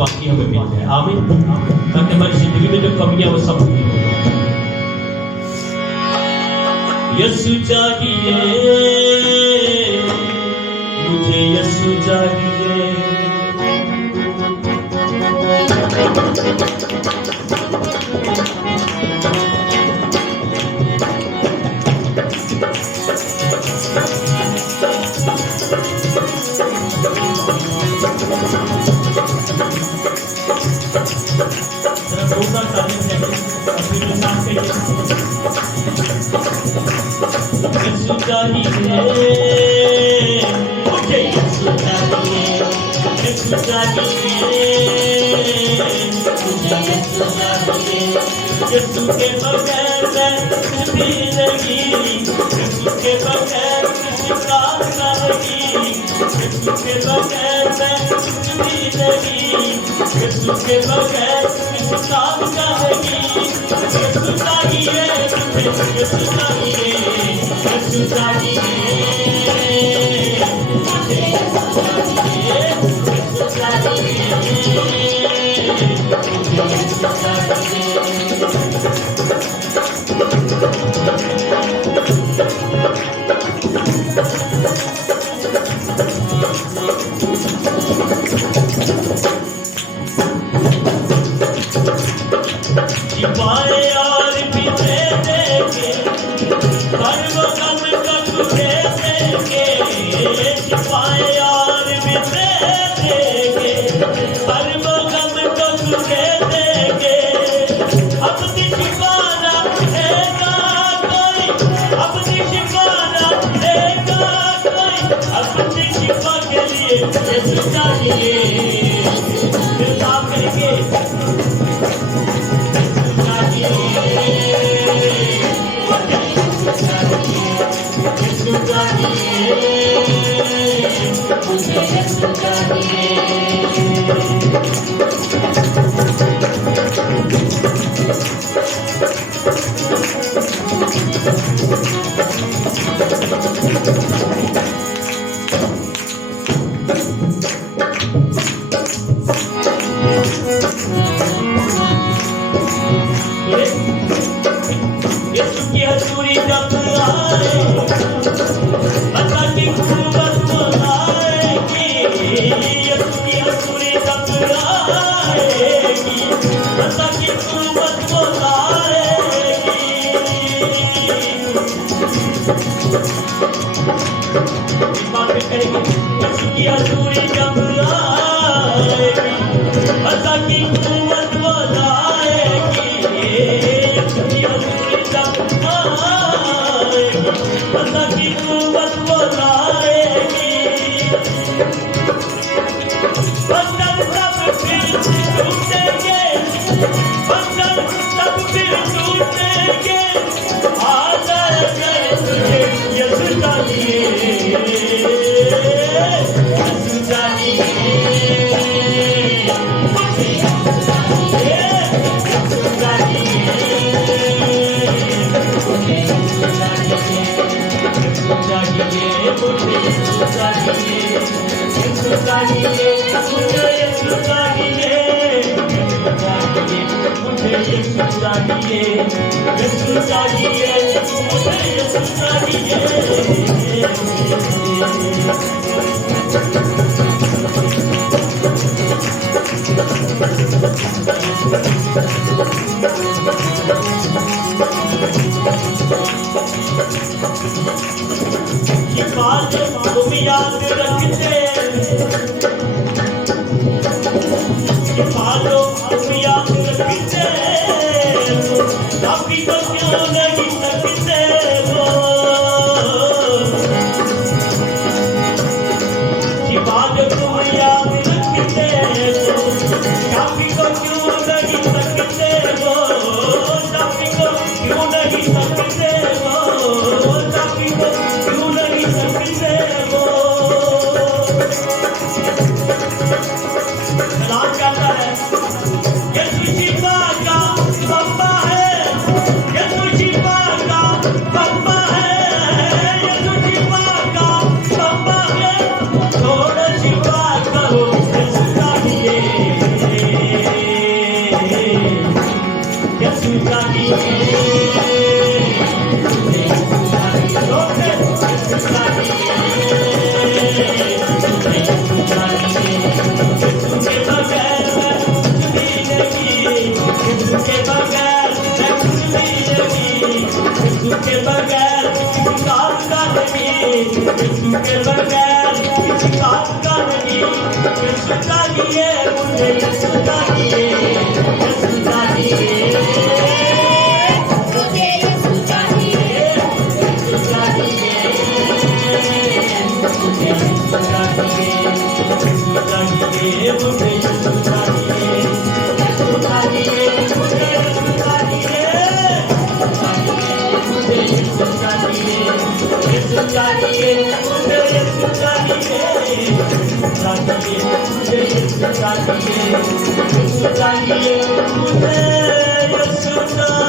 बाकी हमें मिल जाए। आमीन। ताकि हमारी जिंदगी में जो कमियां वो सब पूरी हो जाए। यीशु चाहिए मुझे, यीशु चाहिए। यीशु चाहिए मुझे, यीशु चाहिए, यीशु चाहिए मुझे, यीशु चाहिए। यीशु के बगैर मैं कुछ भी नहीं, यीशु के बगैर कुछ काम नहीं, यीशु के बगैर मैं कुछ भी नहीं, यीशु के बगैर कुछ काम नहीं। यीशु चाहिए मुझे, यीशु चाहिए, यीशु चाहिए मुझे, यीशु चाहिए, यीशु चाहिए मुझे, यीशु चाहिए। छिपाए और भी दे देंगे, हर वो गम का तुझे देंगे। छिपाए और भी दे देंगे, हर वो गम को तुझे देंगे। अपनी छिपाना देगा कोई, अपनी छिपाना देगा कोई, अपनी छिपा के लिए यीशु चाहिए। दिल साफ करके यीशु की हजूरी जब आए, अल्लाह की कुव्वत वो आएगी। यीशु की हजूरी जब आएगी, अल्लाह की कुव्वत वो आएगी। बात करेंगे, यीशु की हजूरी जब आएगी, अल्लाह की कुव्वत वो आएगी। यीशु की हजूरी जब आएगी, अल्लाह की कुव्वत वो आएगी। बंधन सब फिर टूटेंगे, बंधन सब फिर टूटेंगे। आ जाएगा तुझे यीशु चाहिए, यीशु चाहिए मुझे, यीशु चाहिए, यीशु चाहिए मुझे, यीशु चाहिए, यीशु चाहिए मुझे, यीशु चाहिए, यीशु चाहिए मुझे, यीशु चाहिए, मुझे यीशु चाहिए, यीशु चाहिए मुझे, यीशु चाहिए। ये बात तुम याद रखते, ये बातों तुम याद रखते, कभी तो क्यों नहीं सकते हो। ये बात तुम याद रखते हो, कभी तो क्यों नहीं सकते हो, कभी तो क्यों नहीं सकते हो, कभी तो क्यों नहीं सकते हो। सलाम करता है, यीशु शिफा का बप्पा है, यीशु शिफा का बप्पा है, यीशु शिफा का बप्पा है। थोड़ा शिफा करो यीशु चाहिए, यीशु के बगैर किसी काम का नहीं। यीशु चाहिए मुझे, यीशु चाहिए, यीशु चाहिए, मुझे यीशु चाहिए, यीशु चाहिए, मुझे यीशु चाहिए, यीशु चाहिए, मुझे यीशु चाहिए, यीशु चाहिए, मुझे यीशु चाहिए, मुझे यीशु चाहिए, यीशु चाहिए, मुझे यीशु चाहिए, मुझे यीशु चाहिए, यीशु चाहिए, मुझे यीशु चाहिए।